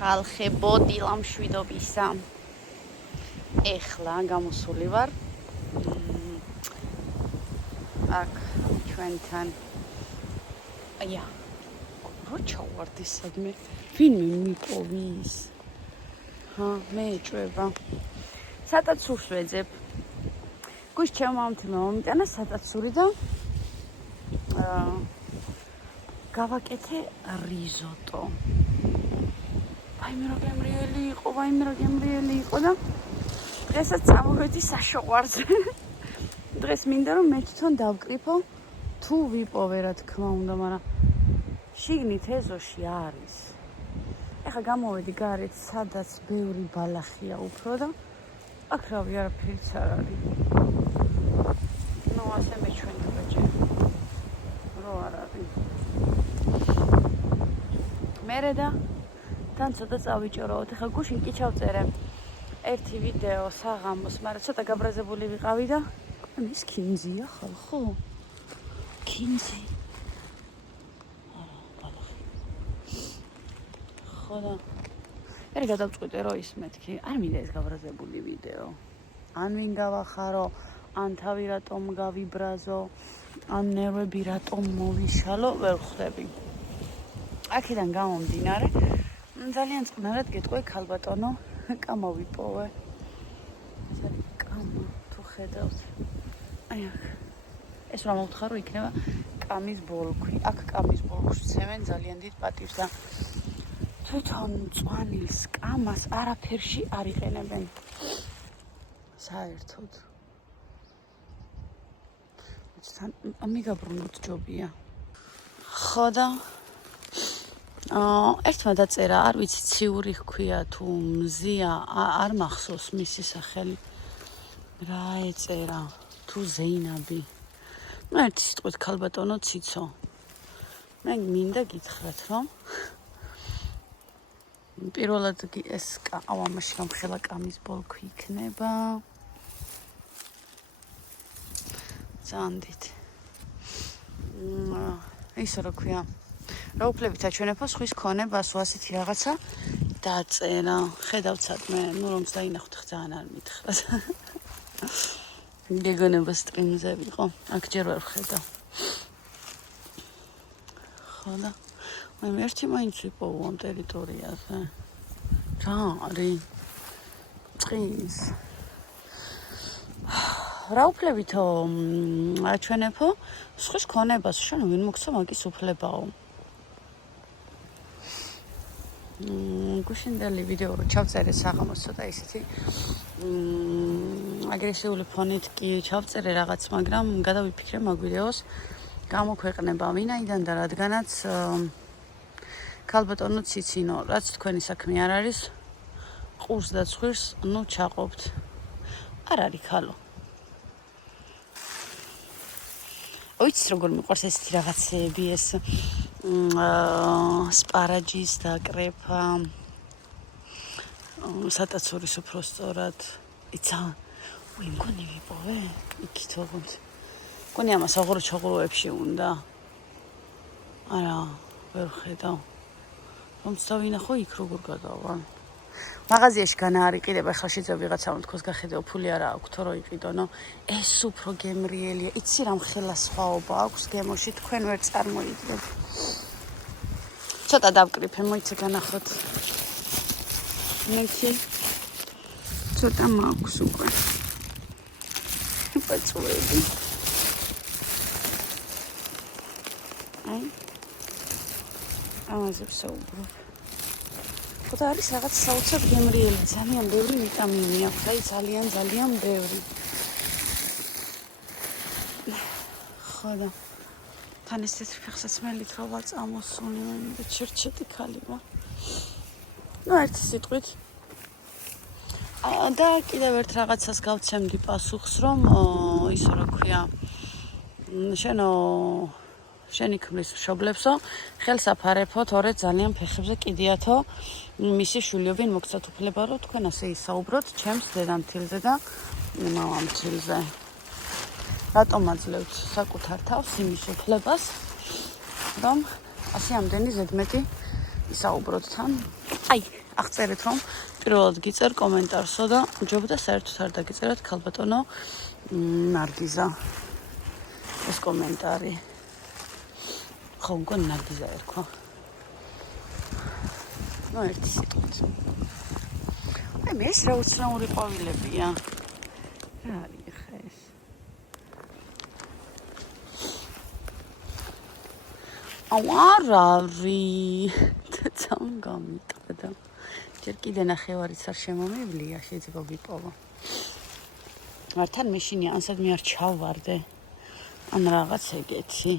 ხალხებო დილამშვიდობისა. ეხლა გამოსული ვარ აქ ჩვენთან. აია, რო ჩავარდი სადმე? ვინმე მიპოვის? მე ეჭვება. სატაცურს ვეძებ. გუშ ჩემმა მომთმა მომიტანა სატაცური და გავაკეთე რიზოტო. ვაიმე რა გემრიელი იყო და დღესაც წამოვედი საშოყვარზე. დღეს მინდა რომ მე თვითონ დავკრიფო თუ ვიპოვე რა თქმა უნდა, მაგრამ შიგნით ეზოში არის. ეხლა გამოვედი გარეთ, სადაც ბევრი ბალახია უფრო და აქ რავი არაფერიც არ არის. ასე მეჩვენდება ჯერ. რო არ არის. მერე და თან ცოტა წავიჭოროთ. ეხლა გუშინ კი ჩავწერე ერთი ვიდეო საღამოს, მაგრამ ცოტა გაბრაზებული ვიყავი და ის კინზია ხალხო? კინზი. ხო და მე გადავწყვიტე რომ ის მეთქი, არ მინდა ეს გაბრაზებული ვიდეო. ან ვინ გავახარო, ან თავი რატომ გავიბრაზო, ან ნერვები რატომ მოვიშალო, ვერ ხვდები. აქედან გამომდინარე, ძალიან წყნარად გეტყვი ქალბატონო, კამა ვიპოვე. კამა თუ ხედავთ. აი აქ. ეს რა მოვთხარო იქნება კამის ბოლქვი. აქ კამის ბოლქვს ცემენ ძალიან დიდ პატივს და თვითონ მწვანილს კამას არაფერში არ იყენებენ. საერთოდ. მიგაბრუნოთ ჯობია. ხო და ერთმა დაწერა, არ ვიცი ციური ჰქვია თუ მზია, არ მახსოვს მისი სახელი. რა ეწერა? თუ ზეინაბი. ერთი სიტყვით ქალბატონო ციცო. მე მინდა გითხრათ, რომ პირველად ეს ამაში გამხელა კამის ბოლქვი იქნება. ძანდით. ისე რა ქვია. რა უფლებით აჩვენებო სხვის ქონებას ასეთი რაღაცა დაწერა. ხედავთ სადმე, რომ დაინახოთ ძალიან არ მითხრათ. გეგონება სტრიმზე ვიყო. აქ ჯერ ვერ ვხედავ. ხო და მე ერთი მაინც ვიპოვო ამ ტერიტორიაზე. რა არის? წრის. რა უფლებითო აჩვენებო სხვის ქონებას, შენ ვინ მოგცა მაგის უფლებაო. გუშინდელი ვიდეო რო ჩავწერე საღამოს ცოტა ისეთი აგრესიული ფონით კი ჩავწერე რაღაც, მაგრამ გადავიფიქრე მაგ ვიდეოს გამოქვეყნება ვინაიდან და რადგანაც ქალბატონო ციცინო, რაც თქვენი საქმე არ არის, ყურს და ცხვირს ნუ ჩაყოფთ. არ არის ხალო. ოიც როგორ მიყვარს ესეთი რაღაცეები, ეს სპარაჯის და კრეფა, სატაცურის უფრო სწორად. იცა, მგონი ვიპოვე? იქით ოღონდ. მგონი ამას აღურჩაღუროებში უნდა. არა, ვერ ხედავ. რომ წავინახო იქ როგორ გადავა. მაღაზიაში განა არ იყიდება, ხა შეიძლება ვიღაცამ თქოს გახედეო, ფული არა აქვს, თო რო იყიდონო. ეს უფრო გემრიელია. იცი რა მხელა სხვაობა აქვს გემოში, თქვენ ვერ წარმოიდგენთ. ცოტა დავკრიფე, მოიცა განახოთ. მეკი ცოტა მაქვს უკვე. პაწუები. აი. ამაზე ვსაუბრობ. ხოდა არის რაღაც საოცარ გემრიელი, ძალიან ბევრი ვიტამინი აქვს, აი ძალიან ბევრი. ხოდა თან ესეთ ფეხსაცმელით რო ვაწამოსული, მე ჩერჩეტი ქალიმა. ერთი სიტყვით. და კიდევ ერთ რაღაცას გავცემდი პასუხს, რომ ისე რა ქვია, შენი ქმრის მშობლებსო, ხელს აფარებო, თორე ძალიან ფეხებზე კიდიათო მისი შვილობინ მოგცათ უფლება, რომ თქვენ ასე ისაუბროთ ჩემს დედამთილზე და მამამთილზე. რატომ აძლევთ საკუთარ თავს იმის უფლებას, რომ ასე ამდენი ზედმეტი ისაუბროთ თან აი, აღწერეთ რომ პირველად გიწერ კომენტარსო და ჯობდა საერთოდ არ დაგიწერათ ქალბატონო ნარგიზა ეს კომენტარი. ხო, მგონი ნარგიზა ერქვა. ნუ ერთი სიტყვით. აი მე ეს რა უცნაური ყვავილებია. რა არის ხა ეს? აუ არ არის. ძალიან გამიტყდა. ჯერ კიდე ნახევარიც არ შემომივლია, შეიძლება ვიპოვო. მართან მეშინია, ან სადმე არ ჩავვარდე. ან რაღაც ეგეთი.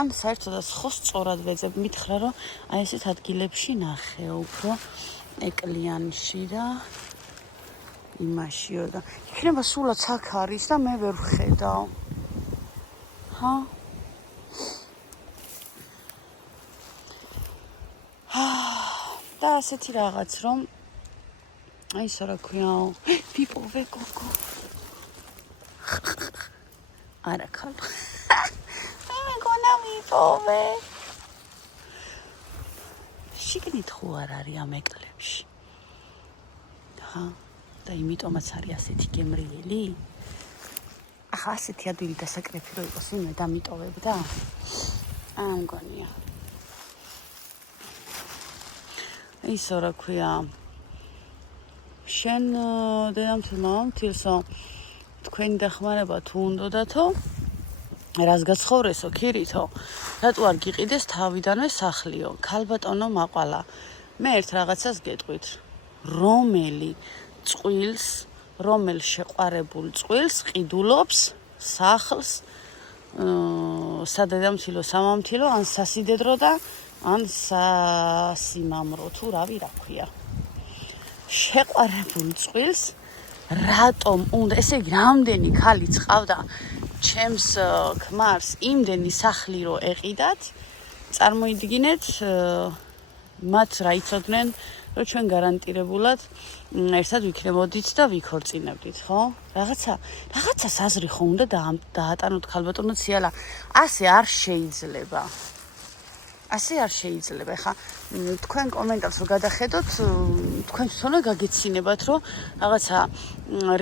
ან საერთოდაც ხო სწორად ვეძებ, მითხრა რომ აი ესეთ ადგილებში ნახე უფრო ეკლიანში და იმაშიო და იქნება სულაც აქ არის და მე ვერ ვხედავ. ჰა? და ასეთი რაღაც რომ აი ისე რა ქვია, ვიპოვე გოგო. არა ქალ. მეგონა ვიპოვე. შიგნით ხო არ არის ამ ეკლებში. ჰა, და იმიტომაც არის ასეთი გემრიელი. ახლა ასეთი ადვილი დასაკრეფი რო იყოს, იმე დამიტოვებდა. მგონია. ისო რა ქვია. შენ დედამთილმა მომთილსო თქვენი დახმარება თუ უნდოდათო რას გაცხოვრესო ქირითო რატო არ გიყიდეს თავიდანვე სახლიო ქალბატონო მაყვალა მე ერთ რაღაცას გეტყვით რომელი წყვილს რომელ შეყვარებულ წყვილს ყიდულობს სახლს სადედამთილო სამამთილო ან სასიდედრო და ან სასიმამრო თუ რავი რა ქვია შეყვარებულ წყვილს რატომ უნდა ესე იგი რამდენი ქალი წავდა ჩემს ქმარს იმდენი სახლი რო ეყიდათ წარმოიდგინეთ მათ რა იცოდნენ რომ ჩვენ გარანტირებულად ერთად ვიქნებოდით და ვიქორწინებდით ხო რაღაცას აზრი ხო უნდა დაატანოთ ქალბატონო ციალა ასე არ შეიძლება ხა თქვენ კომენტარს რო გადახედოთ თქვენ თვითონვე გაგეცინებათ რომ რაღაცა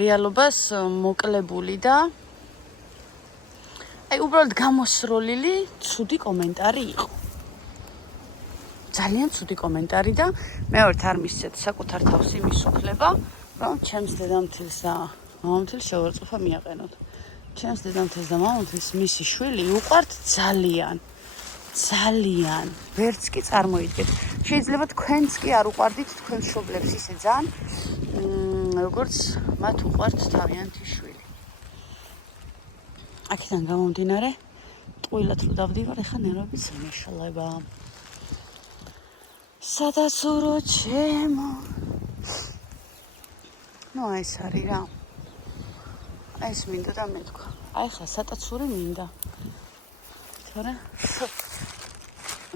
რეალობას მოკლებული და აი უბრალოდ გამოსროლილი ცუდი კომენტარი იყო ძალიან ცუდი კომენტარი და მეორედ არ მისცეთ საკუთარ თავს იმის უფლება რომ ჩემს დედამთილს და მამამთილს შევარწმუნო მიაყენოთ ჩემს დედამთილს და მამამთილს მისი შვილი უყვართ ძალიან ვერც კი წარმოიდგეთ შეიძლება თქვენც კი არ უყვარდით თქვენ მშობლებს ისე ძალიან როგორც მათ უყვართ თავიანთი შვილი აქედან გამომდინარე ტყუილად რო დავდივარ ეხა ნერვებიც მეშლება სადაცურო ჩემო ნუ ეს არის რა ეს მინდა და მეთქვა აი ხა სადაცური მინდა თორე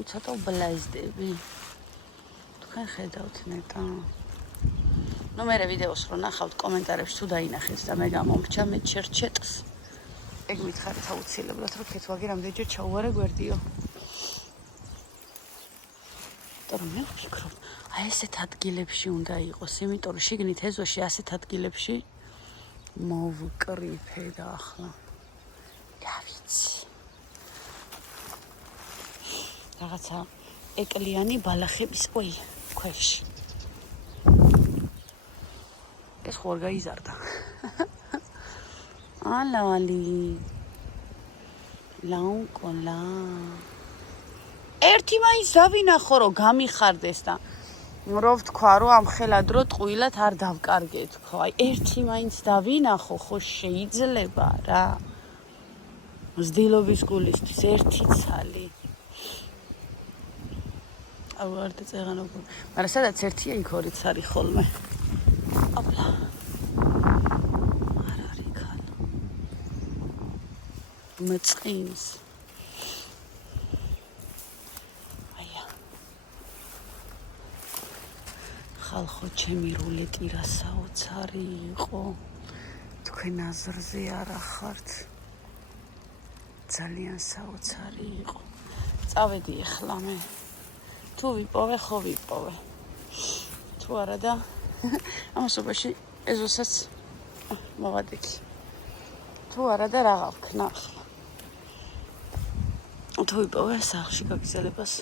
ცოტა უბლაიზდები თქვენ ხედავთ ნეტა ნუ მე ვიდეოს რო ნახავთ კომენტარებში თუ დაინახეთ და მე გამომრჩა მე ჩერჩეტს ეგ მითხარით აუცილებლად რომ ქეთვაგი რამდენჯერ ჩაუვარე გვერდიო იმიტომ რომ მე ვფიქრობ აი ესეთ ადგილებში უნდა იყოს იმიტომ რომ შიგნით ეზოში ასეთ ადგილებში მოვკრიფე და ახლა რა ვიცი რაღაცა ეკლიანი ბალახების ქვეშ ეს ხო არ გაიზარდა ალალი ლაუნკოლა ერთი მაინც დავინახო რომ გამიხარდეს და რო ვთქვა რომ ამ ხელად რო ტყუილად არ დავკარგეთ ხო აი ერთი მაინც დავინახო ხო შეიძლება რა მზდილობის გულისთვის ერთი ცალი არ დაწეღანო მაგრამ სადაც ერთია იქ ორიც არის ხოლმე აბლა არ არის ქალ მეწყინს აია ხალხო ჩემი რულეტი რა საოცარი იყო თქვენ აზრზე არ ახართ ძალიან საოცარი იყო წავედი ახლა მე თუ ვიპოვე, ხო ვიპოვე. თუ არა და ამასობაში ეზოსაც მოვადიქი. თუ არა და რა გავქნა ახლა. თუ ვიპოვე სახლში გაგრძელებას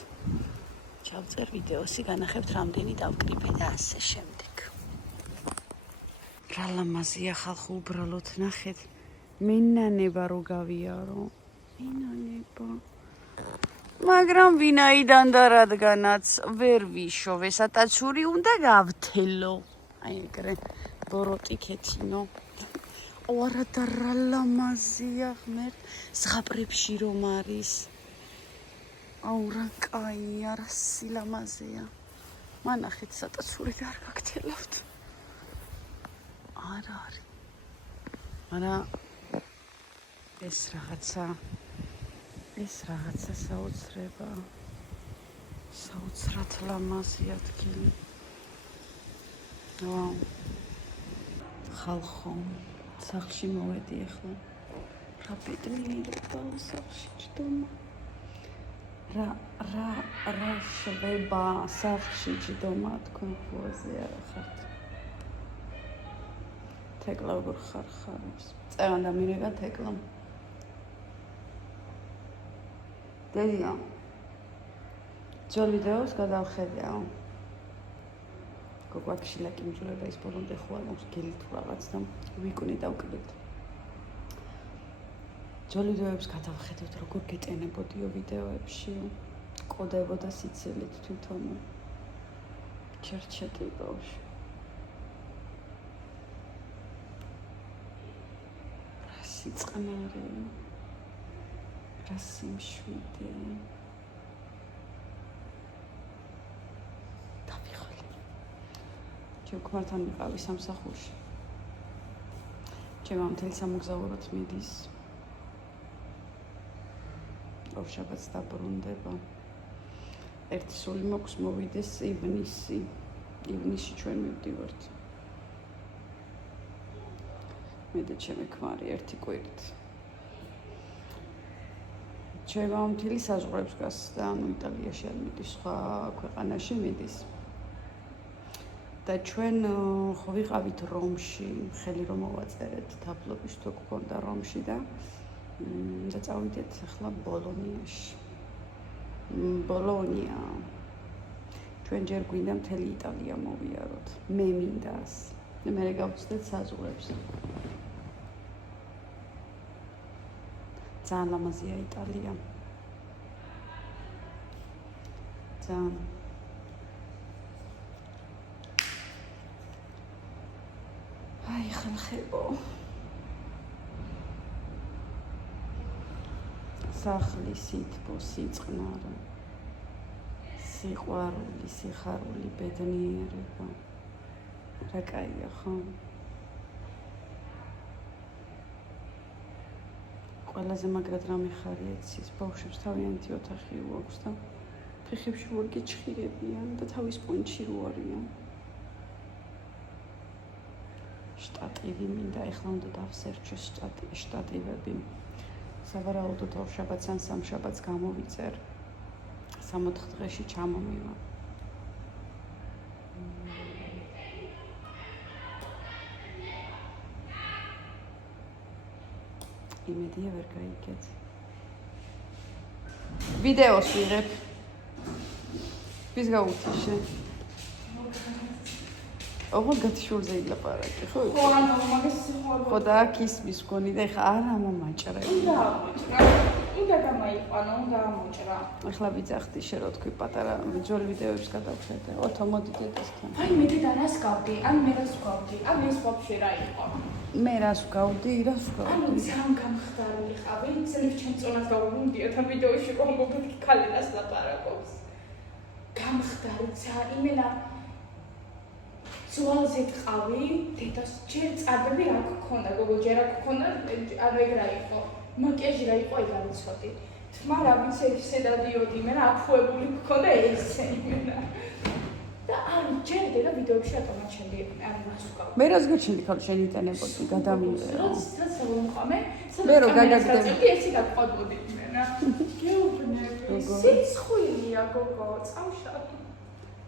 ჩავწერ ვიდეოსი, განახებთ რამდენი დავკრიფე და ასე შემდეგ. რა ლამაზია ხალხო უბრალოდ ნახეთ. მენანება რო გავიარო. მენანება. მაგრამ ვინაიდან და რადგანაც ვერ ვიშოვე, სატაცური უნდა გავთელო. აი ეგრე ბოროტი ქეთინო. არა და რა ლამაზია ღმერთ, ზღაპრებში რომ არის. აუ რა კაია, რა სილამაზეა. მანახეთ სატაცური და არ გაგთელავთ. არ არის. მაგრამ ეს რაღაცა საოცრება. საოცრად ლამაზი ადგილი. ვაუ. ხალხო, სახლში მოვედი ახლა. რა ბედნიერება სახლში ჯდომა. რა შვება სახლში ჯდომა თქვენ ხოაზე არ ხართ. თეკლა როგორ ხარხარებს. წევან და მირეგა თეკლა. დედია. ძველ ვიდეოს გადავხედეო. გოგვაქში ლაკიმჯულება ის ბოლომდე ხვალავს გელი თუ რაღაც და ვიკუნი დავკრით. ძველ ვიდეოებს გადავხედოთ როგორ გეტენებოდიო ვიდეოებში. ყოდებოდა სიცილით თვითონ. ჩერჩეთი ბავშვი. რა სიწყნარი. რა სიმშვიდე. ჯგუფთან ვიყავი სამსახურში. ჩემ მთელი სამოგზაუროდ მიდის. ორშაბათს დაბრუნდება. ერთი სული მოქვს მოვიდეს ივნისი. ივნისში ჩვენ მივდივართ. მე და ჩემი ქმარი ერთი კვირით. ჩემ მთელი საზღვრებს გასცდა, ანუ იტალიაში არ მიდის, სხვა ქვეყანაში მიდის. და ჩვენ ხო ვიყავით რომში, ხელი რომ მოვაწერეთ, თაფლობის თუ გქონდა რომში და წავიდეთ ახლა ბოლონიაში. ბოლონია. ჩვენ ჯერ გვინდა მთელი იტალია მოვიაროთ. მე მინდას. მე გავწვდეთ საზღვრებს. ძალიან ლამაზია იტალია. ძალიან აი ხალხებო. სახლი, სითბო, სიწყნარი, სიყვარული, სიხარული, ბედნიერება. რა კაია ხო? ყველაზე მაგრად რა მიხარია იცის, ბავშვებს თავიანთი ოთახი უაქვს და ფეხებში ვორგი ჩხირებიან და თავის პონჩი რო არიან. შტატივი მინდა, ეხლა უნდა დავსერჩო შტატივები. სავარაუდოდ ორშაბათს ან სამშაბათს გამოვიწერ. 3-4 დღეში ჩამომივა. იმედია ვერ გაიგეთ. ვიდეოს ვიღებ. ვის გაუთიშე? ოღონდ გათიშურზე ილაპარაკე, ხო? ხო, ანუ მაგას სიხვალე. ხო და კისმის გონი და ეხა არ ამომაჭრე. უნდა დამაიყვანო, უნდა ამოჭრა. ახლა ვიძახდი შე რო თქვი პატარა ძველ ვიდეოებს გადავხედე. ოთო მოდი დედასთან. აი მე და რას გავდი? ან მე რას გავდი? ან ეს ვაფშე რა იყო? მე რას გავდი, რას ანუ გავდი? ძალიან გამხდარული ხავი, ძლივ ჩემ წონას გავუვიდიოთ ამ ვიდეოში კონკრეტულად ქალებას ლაპარაკობს. გამხდარი ძალიან იმენა ზვალზე ტყავი, დედას ჯერ წარბები რა გქონდა, გოგო ჯერ რა გქონდა, ანუ ეგ რა იყო. მაკიაჟი რა იყო, ეგ არ ვიცოდი. თმა რა ვიცი, ესედა დიოდი, მე რა აფუებული გქონდა ესე იმენა. და ანუ ჯერ დედა ვიდეოებში ატომაჩენდი, ანუ მას უკავ. მე რას გაჩენდი ხალხი შენ იტანებოდი, გადამივერო. რაც მომყამე, მე რო გაგაგდები. ესე გაყვადბოდი მე. მენა. გეუბნები. სიცხვილია გოგო, წავშალ.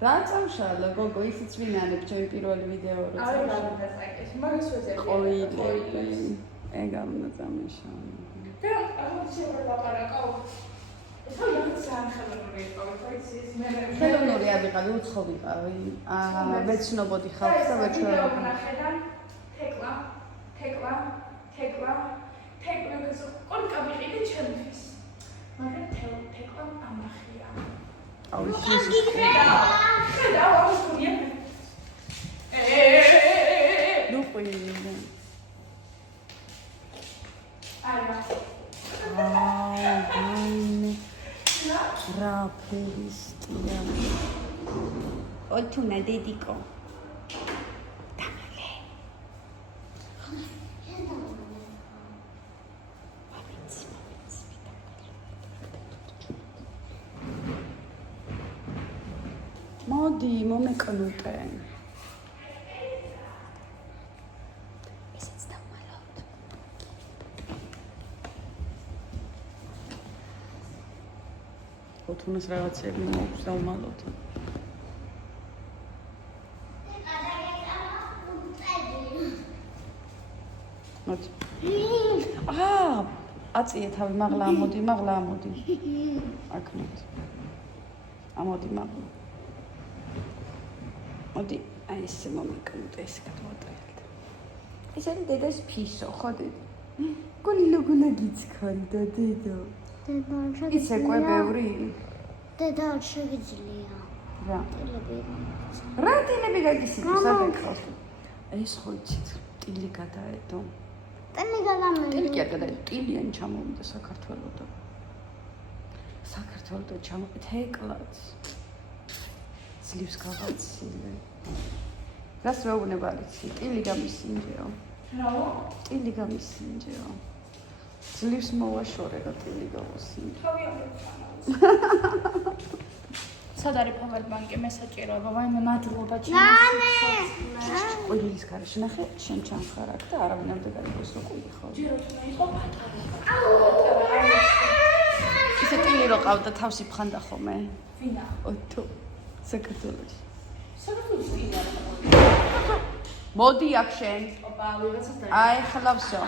რა წავშალო გოგო, ისიც ვინანებ ჩემი პირველი ვიდეო რო აი გავიდა წაიკეს. მაგას ვეძებდი. ყოილი. ეგ არ უნდა წამიშალო. და აღარ ლაპარაკო. ხო, რაღაც სამხელოვნური იყო, ვიცი, მე ხელოვნური არ ვიყავი, უცხო ვიყავი. ვეცნობოდი ხალხს და ვეჩვეულებოდი. თეკლა. კონკა ვიყიდე ჩემთვის. მაგრამ თეკლა ამახია. აუ ის ხედა, აუსუნია. ნუ ყიდი. რა ფერისტია. ოთუნა დედიკო. დამალე. მოდი, მომეკნუტე. ესეც დავმალოთ. ოთუნას რაღაცები მოქვს დავმალოთ. მოდი. აწიე თავი, მაღლა ამოდი. აქნეთ. ამოდი მაღლა. მოდი, აი ესე მომიკნუტე, ესე გადმოვატრიალეთ. ეს არის დედას ფისო, ხო დედა? გონი ლოგონა გიცქარდა დედა. იცე კვე ბევრი? დედა შეგიძლია. რა? ტილები. რა ტილები გაგისიწო საფეხოს? ეს ხო იცით, ტილი გადაედო. ტილი გადამე. ტილი კი არ გადაედო, ტილიანი ჩამოვიდა საქართველოდან. საქართველოდან ჩამოვიდა თეკლაც. ძლივს გავაცილე. რას მეუბნება იცი? ტილი გამისინჯეო. რა? ტილი გამისინჯეო. ძლივს მოვაშორე და ტილი გავუსინჯე. თავი ამოხანა. სად არის პოვერბანკი? მე საჭიროა, ვაიმე მადლობა ნანე. ყოილის გარეშე ნახე, შენ ჩამხარ აქ და არავინ არ დაგარიგოს რო ყოილი ხო. ჯერ თუ იყო პატარა. ისე ტილი რო ყავდა თავს იფხანდა ხოლმე. ვინა? ოთო. საქართველოში. საქართველოს ვინა? მოდი აქ შენ. ოპა, ვიღაცას და აი ხლავსო.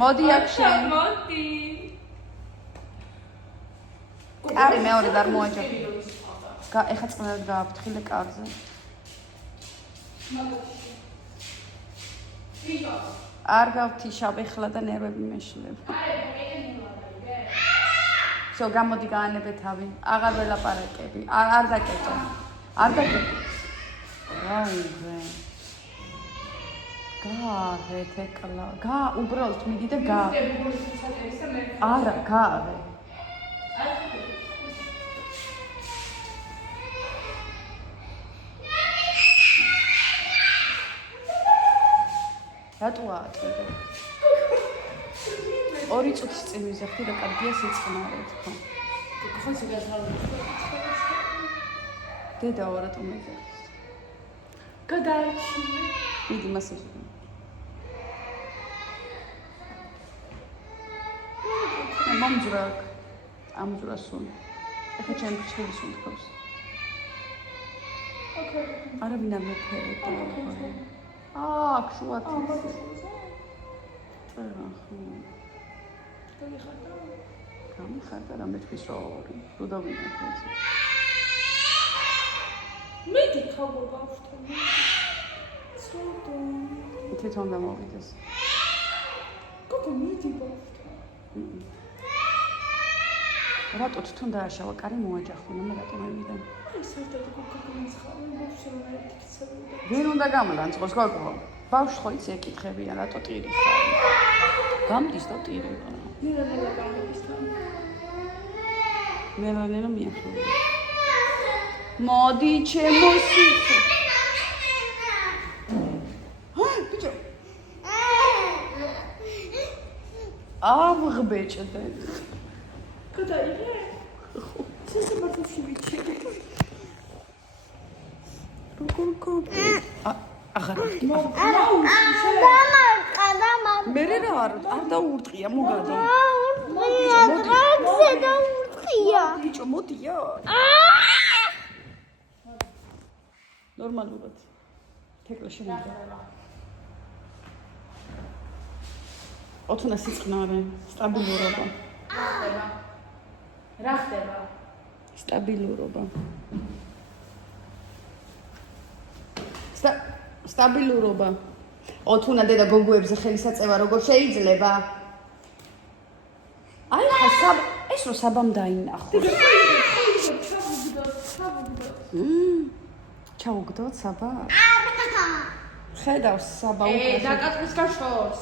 მოდი აქ შენ. მოდი. კარი მეორე და არ მოაჯახე. ეხა წყნარად გააფრთხილე კარზე. არ გავთიშავ ეხლა და ნერვები მეშლება. შო გამოდი გაანებე თავი. აღარ ველაპარაკები. არ დაკეტო. არ დაკეტო. რაიმე. გააღე თეკლა. უბრალოდ მიდი და არა, გააღე. რატო აატყიდე? 2 წუთის წინ ვიზახდი და კარგია სიწყნარეთ, ხო? ხონსი გასავალი. დედა რატო მეზახს? გადაარჩინე. მიდი მასაჟი. მომძრა აქ. ამძრა სულ. ეხა ჩემი ქჩელი სულ თქოს. ოკეი. არავინ არ მეფერება. აქ შუათი. წერა ხო. გამიხარდა რამე თქვის ორი. თუ დავინახე ეს. მიდი ხავო ბავშვთან. სულტო. თვითონ გამოვიდეს. გოგო მიდი ბავშვთან. რატო თვითონ დააშავა კარი მოაჯახო, მე რატო მივიდა? აი საერთოდ გოგო გამცხავე ბავშვი რომ არ ეთქცევდა. ვინ უნდა გამლანწყოს გოგო? ბავშვი ხო იცი ეკითხებიან, რატო ტირი ხარ? გამდის და ტირი ხარ. მერანელა გამიდის თან. მერანელა მიახლოვდა. მოდი ჩემო სიცო. ბიჭო. აღბეჭდე. გადაიღე? ცეცხლ მარტივში ვიჩი. როგორ აღარ დამა მე რა არ დაურტყია მოგადო. ტრაქზე დაურყია. ბიჭო, მოდია. ნორმალურად. თეკლა შემიძლია. ოთუნა სიწყნარე, სტაბილურობა. რა ხდება? სტაბილურობა. სტაბილურობა. ოთუნა დედა გოგოებზე ხელისაწევა როგორ შეიძლება? აი ხა ეს რო საბამ დაინახო. ჩაუგდოთ საბა? ხედავს საბა უკვე. დაკაწვის გაშორს.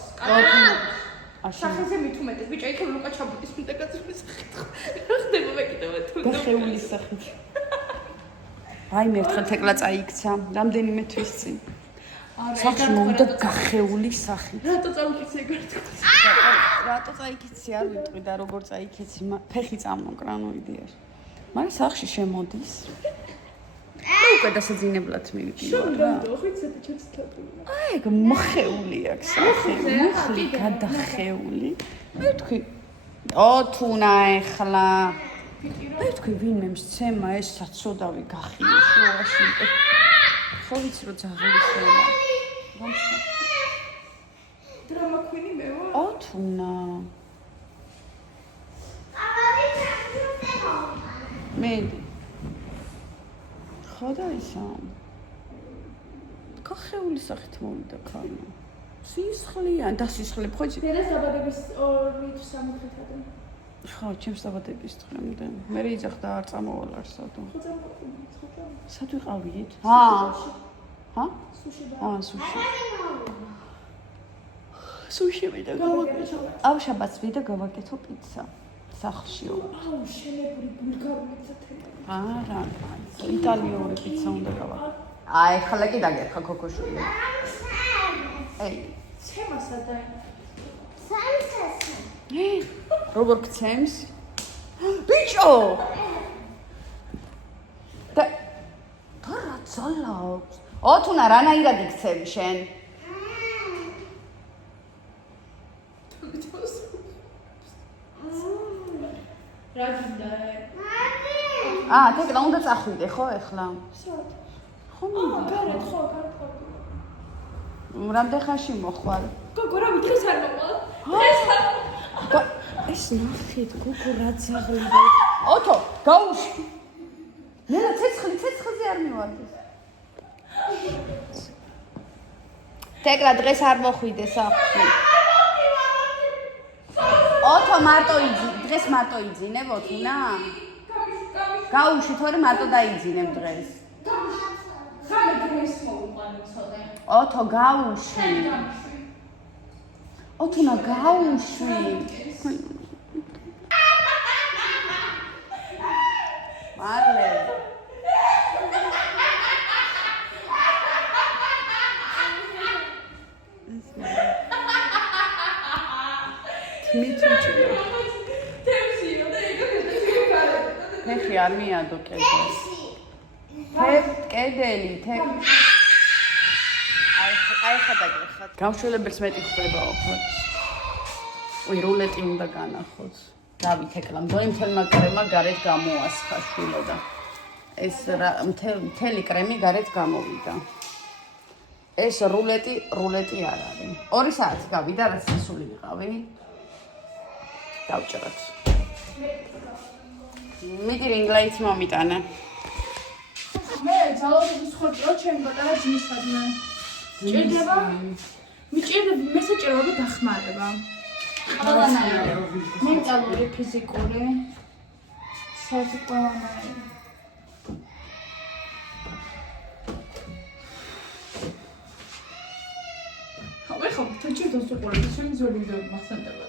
სახეზე მithumetes ბიჭო იქ ლუკა ჩაბუდის დაკაწვის სახით. რა ხდება მე კიდევ თუ დახეულის სახით. აი მე ერთხელ თეკლა წაიქცა, რამდენიმე თვის წინ. სახში მომდა გახეული სახით. რატო წავიქიცე ეგრეთ? რატო წაიქიცი არ ვიტყვი და როგორ წაიქიცი, ფეხი წამოკრა ნუ იდეაში. მაგრამ სახში შემოდის. უკვე დასაძინებლად მივიდივარ რა. აი ეგ მოხეული აქვს სახე, მუხლი გადახეული. მე ვთქვი, ოთუნა ეხლა. მე ვთქვი, ვინმე მცემა ეს საცოდავი გახიო შუაში. ხო ვიცი რომ ძაღლისეა. რომშა. დრამა კვინი მე ვარ. ოთუნა. მედი. ხო და ისა. გახეული სახით მოვიდა ქალმა. სისხლიან, დასისხლებ ხო იცი? დედას დაბადების 2-3 დღითადე. ხო, ჩემს დაბადების დღემდე. მე იძახდა არ წამოვალ არსად. ხო წამოვიდა. სად ვიყავით? ჰა? სუში და სუში. სუში ვიდა გავაკეთო. შაბათს ვიდა გავაკეთო პიცა. სახლშიო. შენებული ბულგარული წათელი. არა, იტალიური პიცა უნდა გავაკეთო. აი, ხლა კი დაგერხა ქოქოშვილი. აი, ცემა სადა? როგორ გცემს? ბიჭო! და რა ძალაობს? ოთუნა რანაირად იქცევი შენ? რა გინდა? თეკლა უნდა წახვიდე ხო ახლა? სად? ხო მიდი. გარეთ ხო. რამდენ ხანში მოხვალ? გოგო რა დღეს არ მოყვალ? დღეს არ. ეს ნახეთ გოგო რა ძაღლია. ოთო, გაუში. მე ცეცხლზე არ მივარდეს. თეკლა დღეს არ მოხვიდე სახლში. ოთო მარტო იძი, დღეს მარტო იძინებ ოთუნა? გაუში თორე მარტო დაიძინებ დღეს. ხამე დღეს მოვუყვანე ცოტა. ოთო გაუში. ოთუნა გაუში. მალე. მიწუჭია. თემსიო და ეგრე გარეთ. ფეხი არ მიადო კედელი. კედელი, აი ხა დაგეხათ. გამშველებელს მეტი ხდებაო ხო? ой, რულეტი უნდა განახოთ. დავით ეკლა მდოიმთელმა კრემა გარეთ გამოასხა შვილო და ეს მთელი კრემი გარეთ გამოვიდა. ეს რულეტი არ არის. 2 საათი გავიდა რაც ისული ვიყავი. დავჭეროთ. მიდი რინგლაით მომიტანა. მე ძალაობის ხოჭო ჩემ პატარა ძმისადმე. ჭირდება? მიჭირდება მესაჭიროება დახმარება. ყველანაირი. მენტალური, ფიზიკური. საერთოდ ყველანაირი. ხო, თუჩიტოს უყურებ, შენ ზოგი მახსენდება.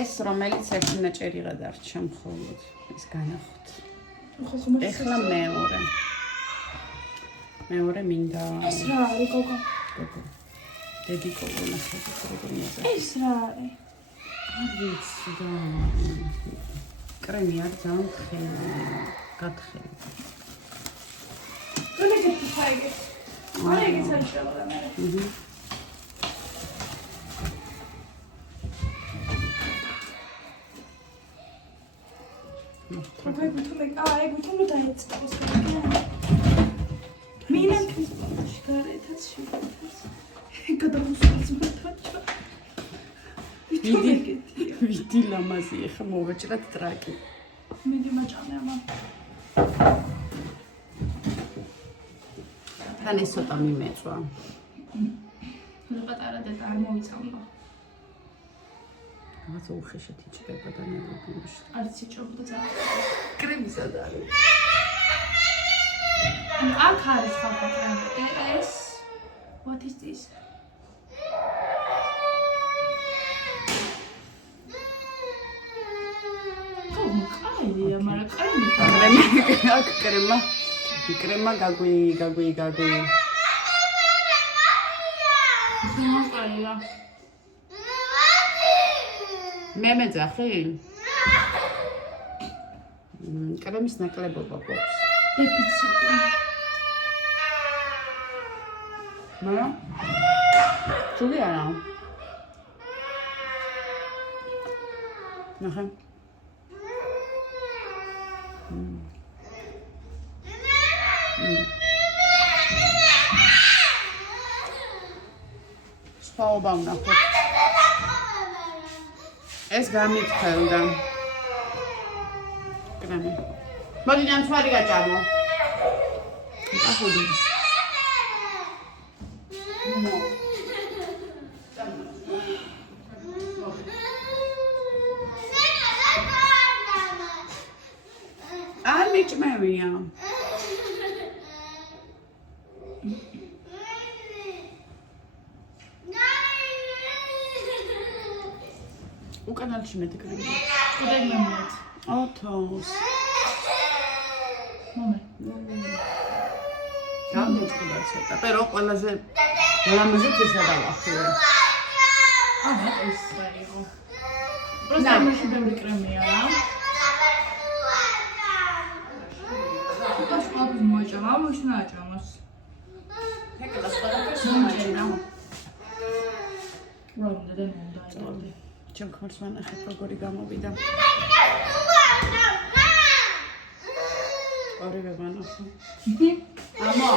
ეს რომელიც ერთი ნაჭერიღა დარჩა მხოლოდ. ეს განახოთ. ეხლა მეორე მინდა ეს რა არის გოგო? დედი გოგო ნახეთ როგორ მოძა. ეს რა არის? არ ვიცი და კრემი არ ძალიან თხელი, გათხელი. დონე გიფაიგე. მარიგი საჭიროა მე. აი გვითომ დაიწყოს. მინა შეგარეთაც შეგარეთაც. გადავუსვას მათაჩო. ვიდი ლამაზი ხა მოვაჭრათ ტრაკი. მიდი მაჭამე ამა. თან ეს ცოტა მიმეწვა. პატარა დედა არ მოიცავდა. რაღაცა უხეშად იჭრება და ნებობი. არც იჭრობდა ძალიან. კრემისად არის. აქ არის ხალხა კრემი. ეს what is this? კაია, მაგრამ კრემი. აქ კრემა გაგვი. შემოყარია. მე მეძახი? კრემის ნაკლებობა გვაქვს. დეფიციტი. მაგრამ ჩული არა. ნახე. სხვაობა ვნახოთ. ეს გამიცხელდა. კრემი. მოდი ნამცვარი გაჭამო. ახუდი. არ მიჭმევია. უკანალში მეტი კრემი. კიდევ მომეთ. ათოს. მომე. გამიწყდა ცოტა. პერო ყველაზე ლამაზი თისა დავახურე. აჰა ეს იყო. პროსტა მაშინ ბევრი კრემია რა. ეს ყავს მოიჭამა, მაშინ აჭამას. ეკლა სხვადასხვა მომჭენა. რომ და მომდაიტოვდი. ჩემ ხმარს ვანახეთ როგორი გამოვიდა. ორივე ვანახო. ამა.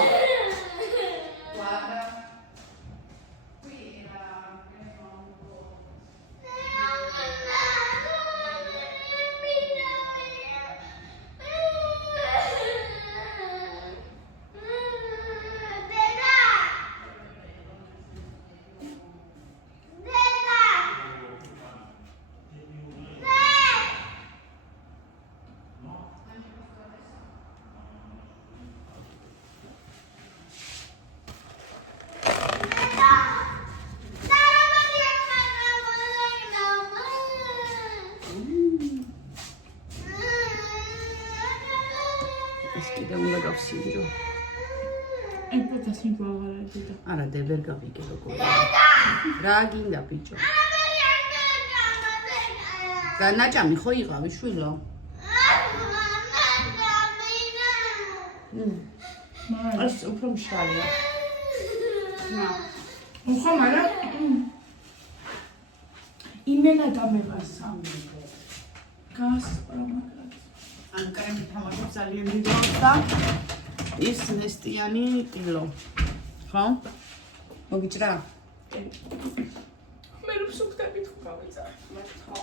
ეს კიდე უნდა გავსინჯო. აი პოტას მიგვალა დედა. არა, ვერ გავიგე როგორ. რა გინდა ბიჭო? განაჭამი ხო იყავი შვილო? ეს უფრო მშრალია. ნა. ხო, მაგრამ იმენა გამევასა. გასპრა მაგაც. ან კრემი თამაშობს ძალიან დიდს და ის ნესტიანი კილო. ხო? მოგიჭრა? მე რომ სუქტები თუ გავიძახ, ხო?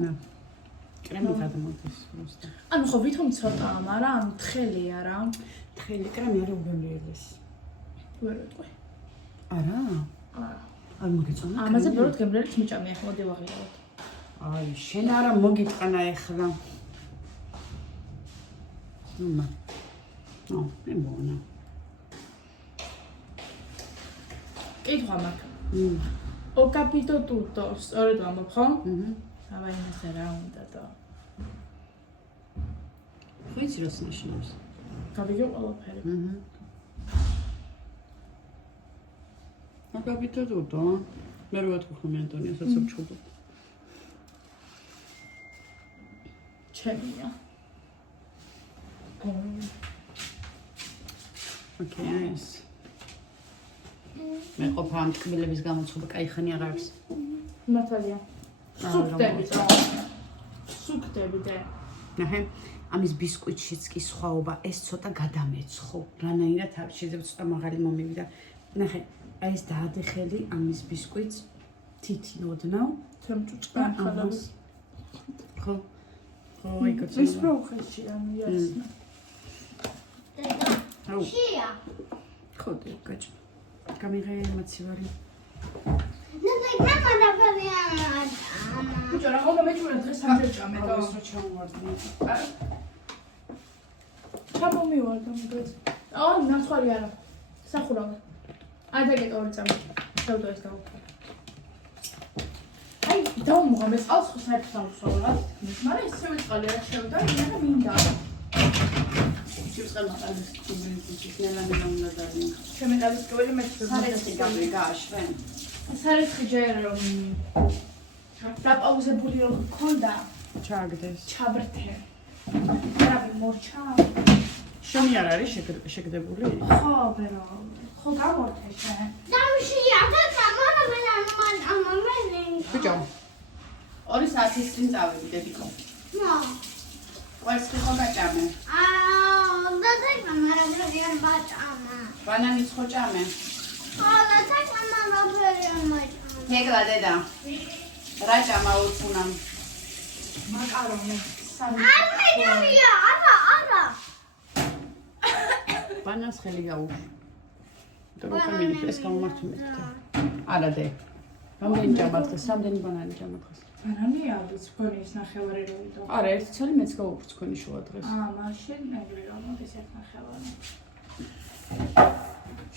ნა. კრემი გადმოდის просто. ანუ ხო ვითომ ცოტაა, მაგრამ ანუ თხელია რა. თხელი კრემი არის უბრალოდ. ვერ ვიტყვი. არა? არა. არ მოგეწონა. ამაზე ბოროტ გემრიელიც მიჭამი, ახლა მოდი ვაღიაროთ. აი, შენ არა მოგიტყნა ეხლა. ნუმა. ნო, მე მონა. კითხვა მაქვს. O capito tutto, სწორედ ვამბობ, ხო? აბა იმასე რა უნდა და ხო იცი რას ნიშნავს? გავიგე ყველაფერი. O capito tutto? მე რო ვეთქვი ხომ ანტონია საცობჩხუბო. ჩემია. ოკეი, ეს. მე ყოფა ამ ტკბილების გამოცხობა, კაი ხანი აღარ არის. მართალია. სუქდები და ნახე ამის ბისკუიტშიც კი სხვაობა ეს ცოტა გადამეცხო რანაირად არის შეიძლება ცოტა მაღალი მომივიდა ნახე აი ეს დაადეხელი ამის ბისკუიტს თითი ოდნავ თემჭუჭკან ხალხს ხო იგოც ის პროხეში ამიაცნა შია. ხო დგაჭ გამიღე მაცივარი ბიჭო რა ხომ მეჭურა დღეს სამჯერ ჭამე და რო ჩამოვარდნი ჩამომივარდა მგეს ნაცხვარი არა სახურავდა ადაგე ორი წამი შევდო ეს დავუქვა აი დავმოღა მე წყალს ხო საერთოდ არ ვსვლა მაგრამ ისევე წყალი რა შევდა იმენა მინდა შევწყალ მაყალეს კუბინის ნელანი უნდა დარნი ჩემი ყალის კოველი მე სარეცხი გამრი გააშვენ სარეცხი ჯერ რომ დაპაუზებული რომ გქონდა ჩააგდეს ჩაბრთე რა მორჩა შენი არ არის შეგდებული ხო ბერო ხო გამორთე შენ დამშია და გამარაბენა ბიჭო 2 საათის წინ წავედი დედიკო ნო კვერცხი ხო გაჭამე და გამარაბენა ბაჭამა ბანანის ხო ჭამე და გამარაბენა მეგლა დედა რა ჭამა უცუნამ მაკარონი არ მეჯამია არა ბანანს ხელი გაუშვი დრო ეს გამომართვი არა დე რამდენი ჭამა დღეს რამდენი ბანანი ჭამა დღეს ბანანი არის გონი ის ნახევარი როიდო არა ერთი ცალი მეც გავუქვთ თქვენი შუა დღეს მაშინ ეგრე რომ ეს ერთ ნახევარი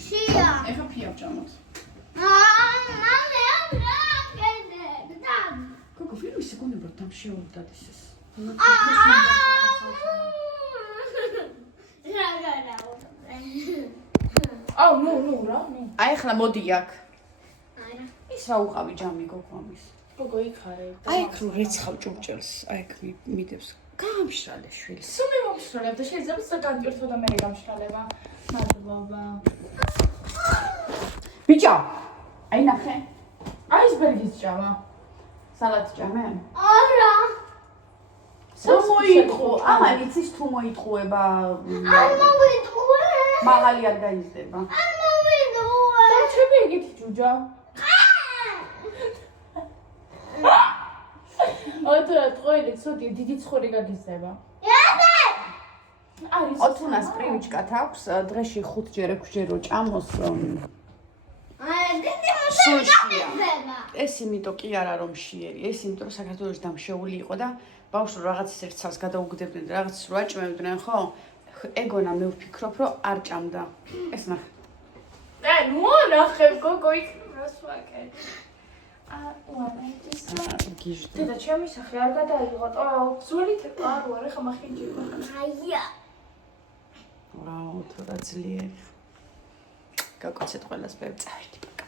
შია ეხა ფია ჭამოთ მალე გოგო ფილმის გონება დამშეულდად ისეს ნუ რა აი ახლა მოდი აქ ის რა უყავი ჯამი გოგო ამის გოგო იქარე აი აქ რო რეცხავ ჭურჭელს აი აქ მიდევს გამშრალე შვილი სუმი მომშრალებ და შეიძლება საკანტირთო და მე გამშრალება მადლობა ბიჭო აი ნახე აისბერგის ჭამა სალატი ჭამე არა თუ მოიყო ამან იცის თუ მოიყובה არ მოვიდუე მაღალი არ გაიზრდება არ მოვიდუე და ჩემი ეგეთი ჯუჯა ოთრა ტყოილი ცოტი დიდი ცხორი გაგიზება არის ოთუნას პრივიჩკათ აქვს დღეში 5 ჯერ 6 ჯერ რო ჭამოს სულშია ეს იმიტომ კი არა რომ შიერი ეს იმიტომ რომ საქართველოს დამშეული იყო და ბავშვს რაღაცის ერთ წელს გადაუგდებდნენ და რაღაცის რო აჭმევდნენ ხო ეგონა მე ვფიქრობ რომ არ ჭამდა ეს ნახე ნუ ნახე გოგო იქ რას ვაკეთე გიჟდა დედა ჩემი სახე არ გადაიღო ზოლი არ ვარ ხა მახინჯება აია ვაუ თუ რა ძლიერი გაკოცეთ ყველას ბევრ წავედი